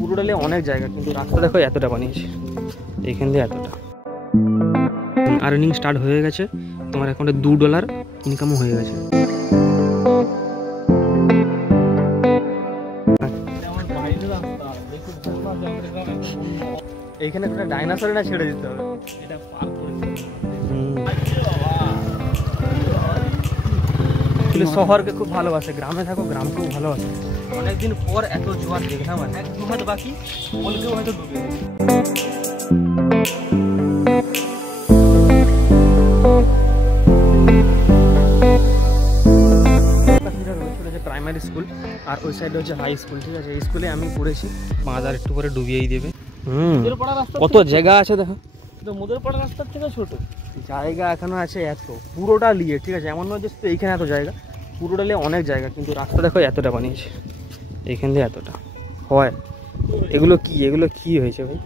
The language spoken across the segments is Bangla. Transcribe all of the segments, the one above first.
পুরোটালে অনেক জায়গা, কিন্তু রাস্তা দেখো এতটা বানিয়েছে, এইখান দিয়ে এতটা। আর্নিং স্টার্ট হয়ে গেছে, তোমার অ্যাকাউন্টে $2 ইনকামও হয়ে গেছে। এইখানে একটা ডাইনোসর না ছেড়ে দিতে হবে, এটা পার করে শহরকে খুব ভালোবাসে, গ্রামে থাকো গ্রামকেও ভালোবাসে। অনেকদিন পর এত জোয়ার দেখলাম, এক দু হাত বাকি বলকেও হয়তো ডুবে প্রাইমারি স্কুল, আর ওই সাইডে হচ্ছে হাই স্কুল। ঠিক আছে, এই স্কুলে আমি পড়েছি। মাছ আর একটু পরে ডুবিয়েই দেবে। কত জায়গা আছে দেখো, মুদেরপাড়া রাস্তার থেকে ছোট জায়গা এখনো আছে এত, পুরোটা নিয়ে। ঠিক আছে, এমন নয় যে এইখানে এত জায়গা, পুরোটা নিয়ে অনেক জায়গা, কিন্তু রাস্তা দেখো এতটা বানিয়েছে, এইখান দিয়ে এতটা হয়। এগুলো কি হয়েছে ভাই?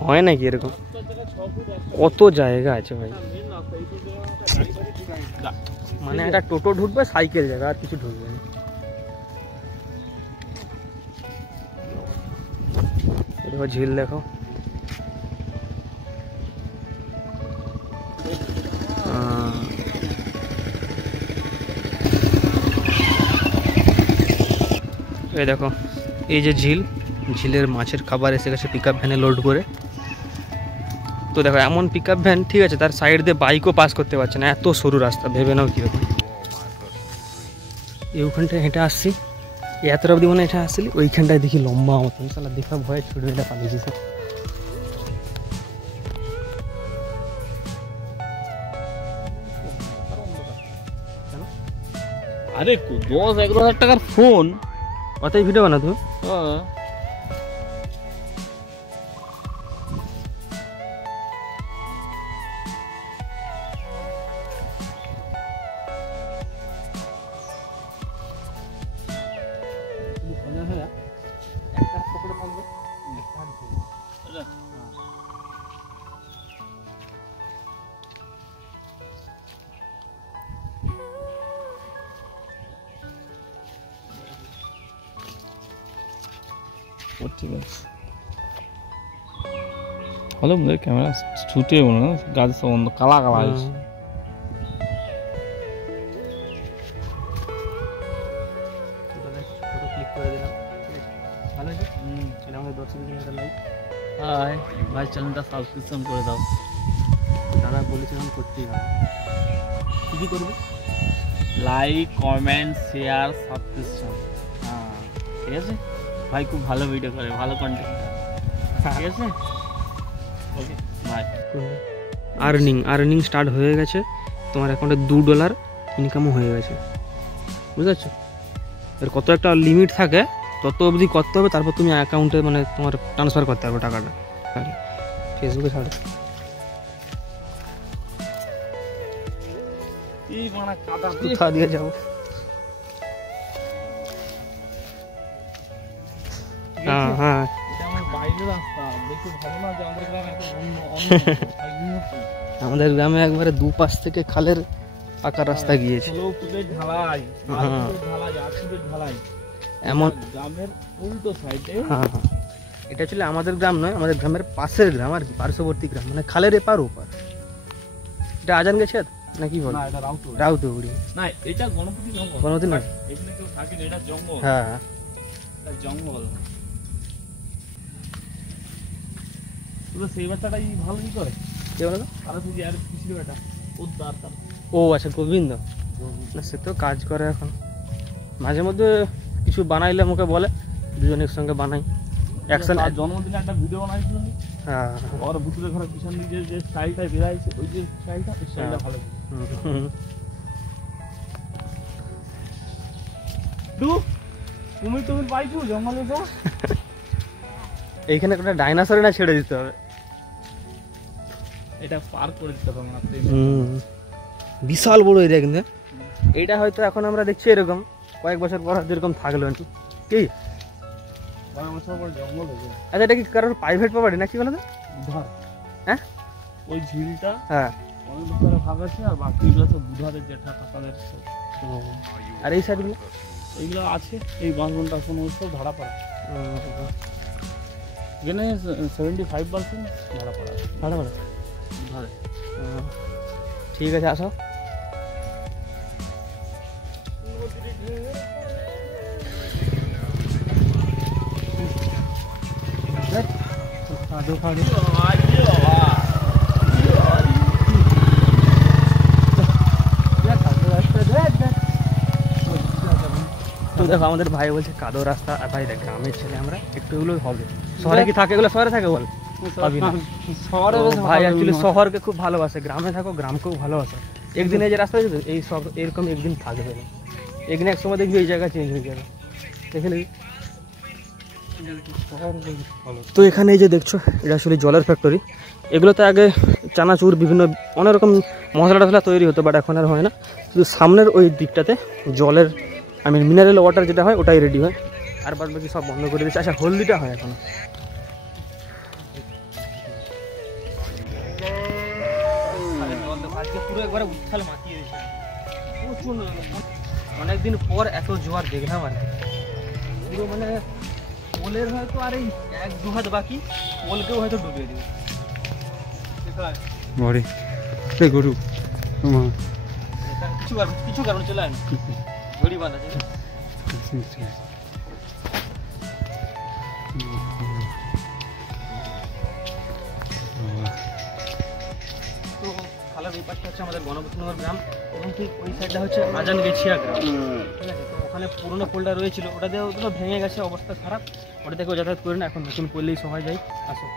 হয় নাকি এরকম? কত জায়গা আছে ভাই, মানে একটা টোটো ঢুকবে, সাইকেল জায়গা, আর কিছু ঢুকবে না। দেখো ঝিল দেখো, এই দেখো এই যে ঝিল, ঝিলের মাছের খাবার এসে গেছে পিকআপ ভ্যানে লোড করে। তো দেখো এমন পিকআপ ভ্যান, ঠিক আছে, তার সাইড দিয়ে বাইকও পাস করতে পারছে না, এত সরু রাস্তা, ভেবে নাও কীরকম। এইখানটায় হেঁটে আসছি, এতটা অবধি মনে হেঁটে আসছিলি, ওইখানটায় দেখি লম্বা মতন, সালা দেখা ভয়ে ছুটে এটা পালিয়েছি স্যার। আরে 10-11 টাকার ফোন, অতই ভিডিও বানা তুমি? হ্যাঁ। ঠিক আছে, হলো মনে ক্যামেরা ছুটে মনে না, গাছ সব কালা কালা হয়েছে। ভাই চ্যানেলটা সাবস্ক্রিপশন করে দাও। দাদা বলেছিলাম করতেই হবে। কী করবে? Like, comment, share, subscription. হ্যাঁ ঠিক আছে ভাই, খুব ভালো ভিডিও করে, ভালো কন্টেন্ট, ঠিক আছে। Okay bye. আর্নিং স্টার্ট হয়ে গেছে, তোমার অ্যাকাউন্টে $2 ইনকামও হয়ে গেছে, বুঝতে পারছো? এর কত একটা লিমিট থাকে, তত অবধি করতে হবে, তারপর তুমি অ্যাকাউন্টে মানে তোমার ট্রান্সফার করতে হবে টাকাটা। ফেসবুকে ছাড়ো, কোথা দিয়ে যাবো? হ্যাঁ আমাদের গ্রামে একবারে দুপাশ থেকে খালের পাকা রাস্তা গিয়েছে, এমন গ্রামের উল্টো সাইডে। হ্যাঁ এটা ছিল আমাদের গ্রাম নয়, আমাদের গ্রামের পাশের গ্রাম আর কি, পার্শ্ববর্তী গ্রাম, মানে খালের এপার ওপার। এটা আজান গেছে নাকি বল? রাউতগুড়ি না, এটা গণপতি জঙ্গল। গণপতি না, এখানে কেউ থাকে না, এটা জঙ্গল। হ্যাঁ জঙ্গল। সেই বাচ্চাটাই ভালো কি করে, কে বলো তো? আর তুই আর কিছু বেটা উদ্ধার। ও আচ্ছা, গোবিন্দ না, সে তো কাজ করে এখন, মাঝে মধ্যে কিছু বানাইলে আমাকে বলে, দুজনের সঙ্গে বানাই একসাথে। জন্মদিনে একটা ভিডিও বানাইছিল, হ্যাঁ ওর ভুতুরে ঘরের পিছন দিকে যে স্টাইলটা বেরাইছে, ওই যে স্টাইলটা ভালো। তুমি পাইছো জঙ্গলে তো, এইখানে একটা ডাইনোসর না ছেড়ে দিতে হবে, এটা পার করে দিতে হবে না। বিশাল বড় এরিয়া কিন্তু এইটা, হয়তো এখন আমরা দেখছি এরকম, কয়েক বছর পর যেরকম থাকলো কি জঙ্গল। আচ্ছা, এটা কি কারোর প্রাইভেট প্রপার্টি না কি বলো তো? হ্যাঁ ওই ঝিলটা হ্যাঁ অনেক লোকের ভাগ আছে, আর বাকিগুলো সব বুধারের জেঠা কাকাদের। আর এই সাইডগুলো এইগুলো আছে, এই বাঁশবনটা কোনো সব ভাড়া পড়া। এখানে 75% ভাড়া পড়া আছে। ভাড়া ভাড়া ধরে ঠিক আছে, আসো। খাদো খাদো তো দেখো আমাদের ভাই বলছে কাদো রাস্তা। আর ভাই দেখ গ্রামের ছেলে আমরা, একটু এগুলো হবে। শহরে কি থাকে এগুলো? শহরে থাকে বল? পাবি না। শহরে তো ভাই অ্যাকচুয়ালি শহরকে খুব ভালোবাসে, গ্রামে থাকো গ্রামকেও ভালোবাসে। একদিন এই যে রাস্তা আছে এই সব এরকম একদিন থাকবে না, একদিন এক সময় দেখবি এই জায়গা চেঞ্জ হয়ে যাবে, দেখে নিবি। তো এখানে এই যে দেখছো এটা আসলে জলের ফ্যাক্টরি। এগুলোতে আগে চানাচুর বিভিন্ন অনেক রকম মশলা টশলা তৈরি হতো, বাট এখন আর হয় না। শুধু সামনের ওই দিকটাতে জলের মিনারেল ওয়াটার যেটা হয় ওটাই রেডি হয়, আর বাদ বাকি সব বন্ধ করে দিচ্ছে। আচ্ছা হলদিটা হয় এখনো। আজকে পুরো একবারে উচ্ছাল মাতিয়ে দিয়েছে, প্রচুর। অনেকদিন পর এত জোয়ার দেখলাম আর কি। পুরো মানে পোলের হয়তো আর এই 1-2 হাত বাকি, পোলকেও হয়তো ডুবিয়ে দেবে। গরু কিছু কারণ চলে আয় ঘড়ি বাঁধা আছে। তো খালার এই পাশটা হচ্ছে আমাদের গণপতিনগর গ্রাম, এবং ঠিক ওই সাইডটা হচ্ছে আজান গেছিয়া গ্রাম, ঠিক আছে। তো ওখানে পুরোনো পোলটা রয়েছিল, ওটা দিয়ে ওগুলো ভেঙে গেছে, অবস্থা খারাপ। ওটা থেকেও যাতায়াত করি না, এখন নতুন করলেই সবাই যাই। আসো।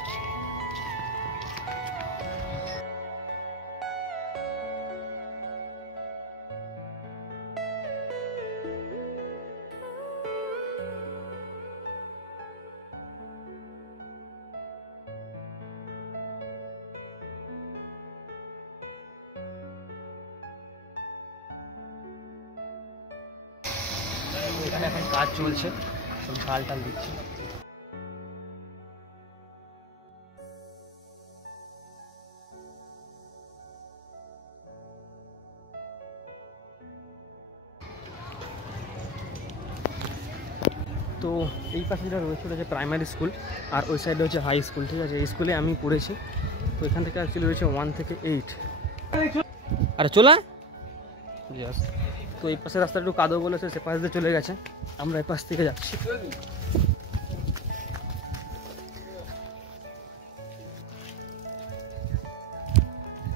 এখানে এখন কাজ চলছে, সব ঢাল টাল দিচ্ছে। তো এই পাশে যেটা রয়েছে ওটা হচ্ছে প্রাইমারি স্কুল, আর ওই সাইডে হচ্ছে হাই স্কুল, ঠিক আছে। এই স্কুলে আমি পড়েছি। তো এখান থেকে অ্যাকচুয়ালি রয়েছে 1 থেকে 8। আরে চলা ইয়াস। তো এই পাশে রাস্তাটা একটু কাদো বলেছে, সে পাশ দিয়ে চলে গেছে, আমরা এই পাশ থেকে যাচ্ছি।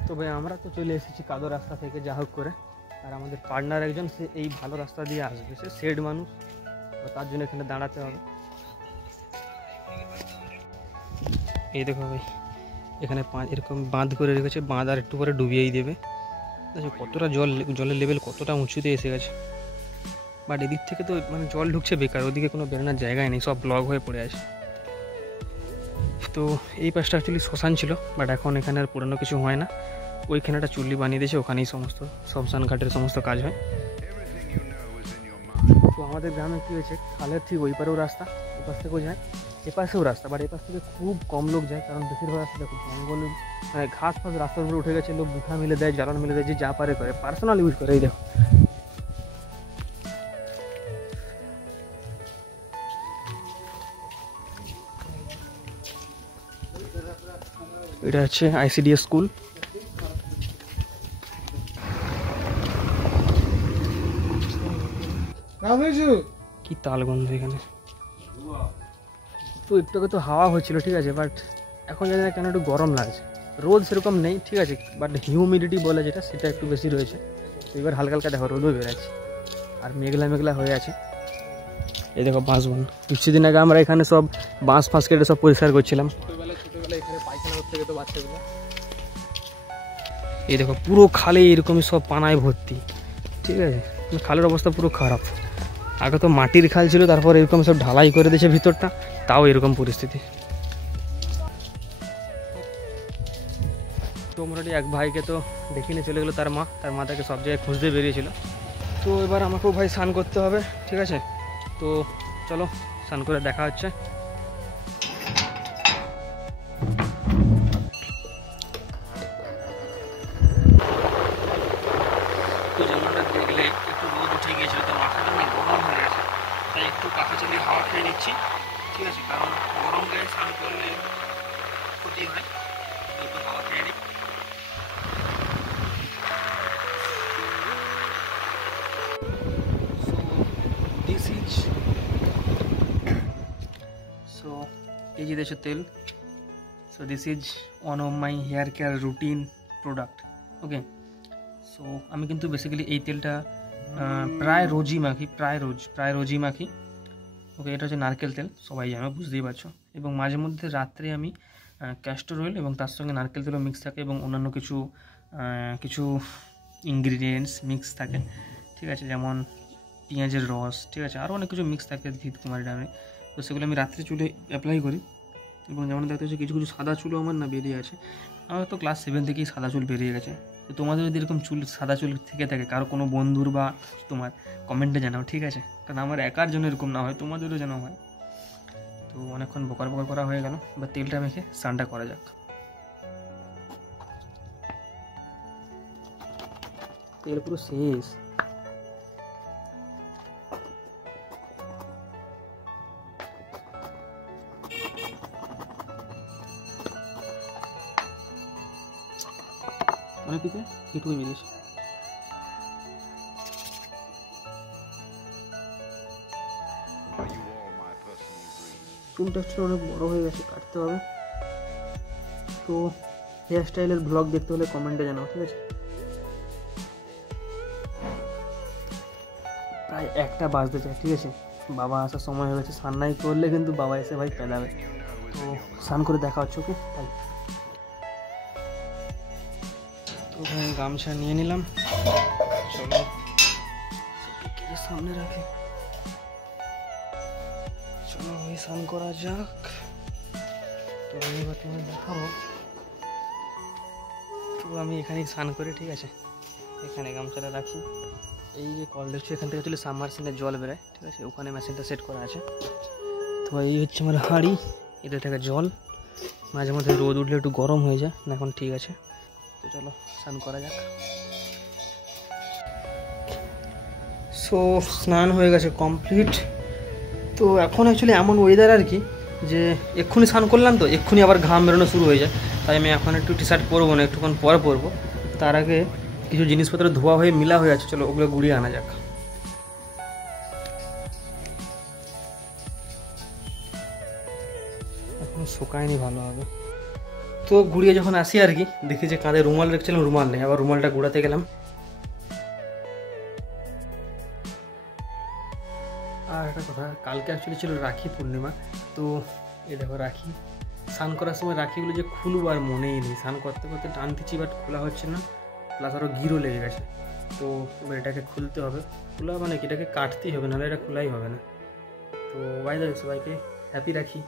তো ভাই আমরা তো চলে এসেছি কাদো রাস্তা থেকে যা হোক করে, আর আমাদের পার্টনার একজন সে এই ভালো রাস্তা দিয়ে আসবে, সে শেড মানুষ, তার জন্য এখানে দাঁড়াতে হবে। এই দেখো ভাই এখানে এরকম বাঁধ করে রেখেছে, বাঁধ আর একটু পরে ডুবিয়েই দেবে। দেখো কতটা জলের লেভেল কতটা উঁচুতে এসে গেছে। বাট এদিক থেকে তো মানে জল ঢুকছে বেকার, ওদিকে কোনো বেরোনোর জায়গায় নেই, সব ব্লক হয়ে পড়ে আছে। তো এই পাশটা অ্যাকচুয়ালি শ্মশান ছিল, বাট এখন এখানে আর পুরনো কিছু হয় না। ওইখানে একটা চুল্লি বানিয়ে দিয়েছে, ওখানেই সমস্ত শ্মশান ঘাটের সমস্ত কাজ হয়। তো আমাদের গ্রামে কী হয়েছে, খালের ঠিক ওই পারেও রাস্তা, এ পাশ থেকেও যায়, এ পাশেও রাস্তা, বাট এ পাশ থেকে খুব কম লোক যায়, কারণ বেশিরভাগ রাস্তা দেখো জঙ্গল, মানে ঘাস ফাস রাস্তার উপরে উঠে গেছে। লোক বুঠা মিলে দেয়, জ্বালান মিলে দেয়, যে যা পারে করে, পার্সোনাল ইউজ করে। এই দেখো এটা হচ্ছে ICDS স্কুল। কি তালগন্ধ এখানে। তো একটু আগে তো হাওয়া হচ্ছিল, ঠিক আছে, বাট এখন জানি না কেন একটু গরম লাগছে। রোদ সেরকম নেই, ঠিক আছে, বাট হিউমিডিটি বলে যেটা, সেটা একটু বেশি রয়েছে। তো এবার হালকা হালকা দেখো রোদও বেরোচ্ছে, আর মেঘলা মেঘলা হয়ে আছে। এই দেখো বাঁশবন, কিছুদিন আগে আমরা এখানে সব বাঁশ ফাঁস কেটে সব পরিষ্কার করছিলাম। এই দেখো পুরো খালে এরকমই সব পানায় ভর্তি, ঠিক আছে। খালের অবস্থা পুরো খারাপ। আগে তো মাটির খাল ছিল, তারপর এরকম সব ঢালাই করে দিয়েছে ভিতরটা, তাও এরকম পরিস্থিতি। তো মোটামুটি এক ভাইকে তো দেখিনে চলে গেলো তার মা তাকে সব জায়গায় খুঁজতে বেরিয়েছিল। তো এবার আমাকেও ভাই স্নান করতে হবে, ঠিক আছে। তো চলো স্নান করে দেখা হচ্ছে। তো জায়গাটা দেখলে একটু রোদ উঠে গিয়েছিল, তো মাথাটা অনেক গরম হয়ে গেছে। খেয়ে নিচ্ছি, ঠিক আছে, কারণ গরম গায়ে স্নান করলে ক্ষতি হয়। একটু হাওয়া খেয়ে নিই। So এই যে দেশের তেল। So this is one of my hair care routine product. Okay, so আমি কিন্তু বেসিক্যালি এই তেলটা প্রায় রোজই মাখি। ওকে, এটা হচ্ছে নারকেল তেল, সবাই জানো, বুঝতেই পারছো। এবং মাঝে মধ্যে রাত্রে আমি ক্যাস্টর অয়েল এবং তার সঙ্গে নারকেল তেলও মিক্স থাকে এবং অন্যান্য কিছু ইনগ্রিডিয়েন্টস মিক্স থাকে, ঠিক আছে, যেমন পেঁয়াজের রস, ঠিক আছে, আরও অনেক কিছু মিক্স থাকে ঘৃতকুমারী ডালে। তো সেগুলো আমি রাত্রে চুলে অ্যাপ্লাই করি। এবং যেমন দেখতে হচ্ছে কিছু সাদা চুলও আমার না বেরিয়ে আছে। আমার তো ক্লাস 7 থেকেই সাদা চুল বেরিয়ে গেছে। তো তোমাদের যদি এরকম সাদা চুল থেকে থাকে, কারো কোনো বন্ধুর বা তোমার, কমেন্টে জানাও, ঠিক আছে, কারণ আমার একার জন্য এরকম না হয়, তোমাদেরও যেন হয়। তো অনেকক্ষণ বকর করা হয়ে গেল, বা তেলটা মেখে স্নানটা করা যাক। তেল পুরো শেষ। অনেক পিঠে হিট হয়ে বেরিয়েছে। চুলটা অনেক বড় হয়ে গেছে, কাটতে হবে। তো হেয়ার স্টাইলের ব্লগ দেখতে হলে কমেন্টে জানাও, ঠিক আছে। প্রায় 1টা বাজতে চায়, ঠিক আছে, বাবা আসার সময় হয়ে গেছে। স্নান নাই করলে কিন্তু বাবা এসে ভাই পেলাবে। তো স্নান করে দেখা হচ্ছে, ওকে। তাই তো ভাই গামছা নিয়ে নিলাম, চলো সামনে রাখি, চলো ওই স্নান করা যাক। তো আমি তোমাদের দেখাবো। তো আমি এখানেই স্নান করি, ঠিক আছে, এখানে গামছাটা রাখি। এই যে কল দেখছি, এখান থেকে চলে সাবমার্সিবলের জল বেরোয়, ঠিক আছে, ওখানে মেশিনটা সেট করা আছে। তো এই হচ্ছে আমার হাঁড়ি, এদের থেকে জল। মাঝে মধ্যে রোদ উঠলে একটু গরম হয়ে যায়, না এখন ঠিক আছে। তো চলো স্নান করা যাক। সো স্নান হয়ে গেছে কমপ্লিট। তো এখন অ্যাকচুয়ালি এমন ওয়েদার আর কি, যে এক্ষুনি স্নান করলাম তো এক্ষুনি আবার ঘাম বেরোনো শুরু হয়ে যায়। তাই আমি এখন একটু টি শার্ট পরবো না, একটুক্ষণ পরে পরবো। তার আগে কিছু জিনিসপত্র ধোয়া হয়ে মিলা হয়ে আছে, চলো ওগুলো গুড়িয়ে আনা যাক। এখন শুকায়নি ভালোভাবে। তো গুড়িয়ে যখন আসি আর কি, দেখি যে কাঁধে রুমাল রেখেছিলাম, রুমাল নেই, আবার রুমালটা গুড়াতে গেলাম। আর একটা কথা, কালকে অ্যাকচুয়ালি ছিল রাখি পূর্ণিমা। তো এই দেখো রাখি, স্নান করার সময় রাখিগুলো যে খুলবো আর মনেই নেই। স্নান করতে করতে টানতেছি, বাট খোলা হচ্ছে না, প্লাস আরও গিরও লেগে গেছে। তো এবার এটাকে খুলতে হবে। খোলা মানে কি, এটাকে কাটতেই হবে, নাহলে এটা খোলাই হবে না। তো বাই দ্য ওয়ে, সবাইকে হ্যাপি রাখি।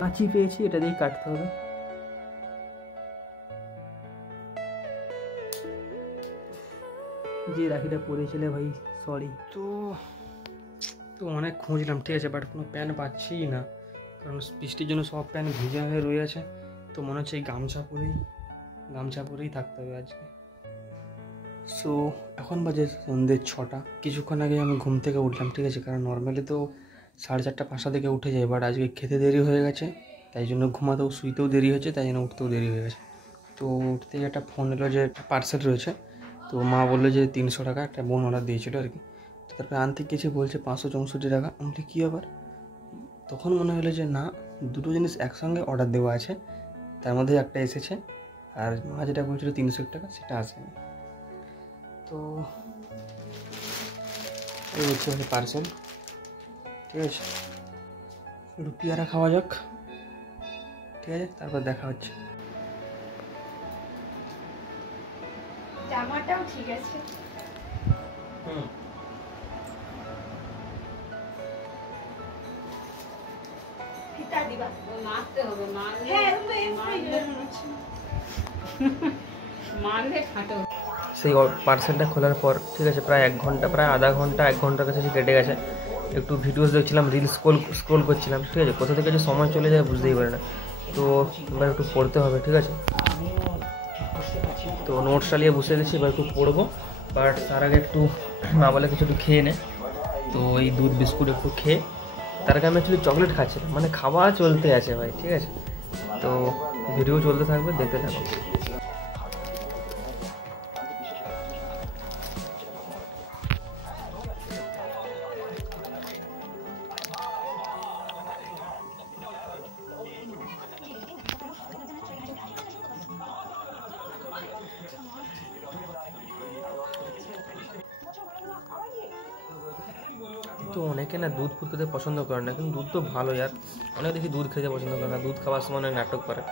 কাঁচি পেয়েছি, এটা দিয়েই কাটতে হবে। যে রাখিটা পরেছিলে ভাই, সরি। তো অনেক খুঁজলাম, ঠিক আছে, বাট কোনো প্যান্ট পাচ্ছি না, কারণ বৃষ্টির জন্য সব প্যান্ট ভিজা হয়ে রয়ে আছে। তো মনে হচ্ছে এই গামছা পরেই থাকতে হবে আজকে। সো এখন বাজে সন্ধ্যে 6টা। কিছুক্ষণ আগে আমি ঘুম থেকে উঠলাম, ঠিক আছে, কারণ নর্মালি তো 4:30 5টা থেকে উঠে যায়, বাট আজকে খেতে দেরি হয়ে গেছে, তাই জন্য শুইতেও দেরি হয়েছে, তাই জন্য উঠতেও দেরি হয়ে গেছে। তো উঠতেই একটা ফোন এলো যে একটা পার্সেল রয়েছে। তো মা বললো যে 300 টাকা একটা বোন অর্ডার দিয়েছিল আর কি। তো তারপরে আনতে গেছে, বলছে 564 টাকা। আমি বলি কী ব্যাপার? তখন মনে হলো যে না, দুটো জিনিস একসঙ্গে অর্ডার দেওয়া আছে, তার মধ্যে একটা এসেছে, আর মা যেটা বলছিল 301 টাকা সেটা আসেনি। তো এই হচ্ছে পার্সেল, ঠিক আছে, একটু পেয়ারা খাওয়া যাক, ঠিক আছে, তারপর দেখা হচ্ছে। জামাটাও ঠিক আছে। ফিতা দিবা, মারতে হবে, মারলে মারলে ফাটো। সেই পার্সেলটা খোলার পর, ঠিক আছে, প্রায় 1 ঘন্টা, প্রায় আধা ঘন্টা 1 ঘন্টার কাছে কেটে গেছে। একটু ভিডিওস দেখছিলাম, রিলস স্ক্রোল করছিলাম, ঠিক আছে, কোথা থেকে যে সময় চলে যায় বুঝতেই পারে না। তো এবার একটু পড়তে হবে, ঠিক আছে। তো নোটসটা নিয়ে বসে গেছি, এবার একটু পড়বো। বাট তার আগে একটু মা বলে কিছু একটু খেয়ে নে, তো এই দুধ বিস্কুট একটু খেয়ে তার আগে আমি অ্যাকচুয়ালি চকলেট খাচ্ছিলাম, মানে খাওয়া চলতে আছে ভাই, ঠিক আছে। তো ভিডিও চলতে থাকবে, দেখতে থাকো। তো অনেকে না দুধ ফুদ খেতে পছন্দ করে না, কিন্তু দুধ তো ভালো ইয়ার। অনেকে দেখি দুধ খেতে পছন্দ করে না, দুধ খাওয়ার সময় অনেক নাটক করে,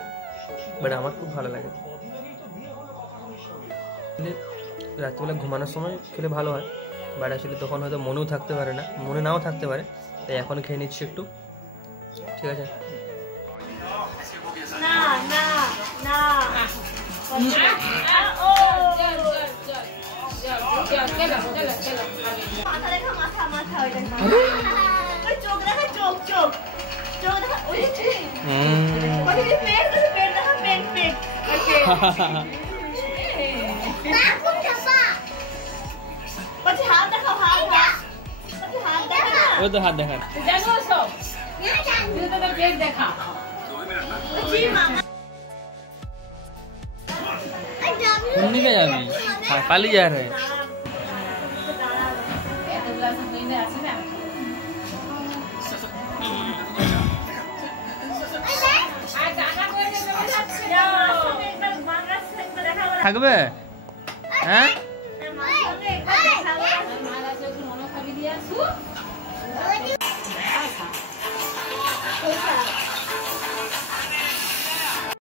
বাট আমার খুব ভালো লাগে। রাত্রিবেলা ঘুমানোর সময় খেলে ভালো হয়, বাট অ্যাকচুয়ালি তখন হয়তো মনেও থাকতে পারে না, মনে নাও থাকতে পারে, তাই এখন খেয়ে নিচ্ছি একটু, ঠিক আছে। না না না মাথা দেখা মাথা মাথা ওই চোখ দেখা চোখ চোখ চোখ দেখা ওই পেট পেট দেখা পেট পেট হাত দেখা হাত হাত দেখা ওই তো হাত দেখা জানো সব তো পেট দেখা জি মামা सुनने का जाबी हाँ पाली जा रहे हैं। থাকবে হ্যাঁ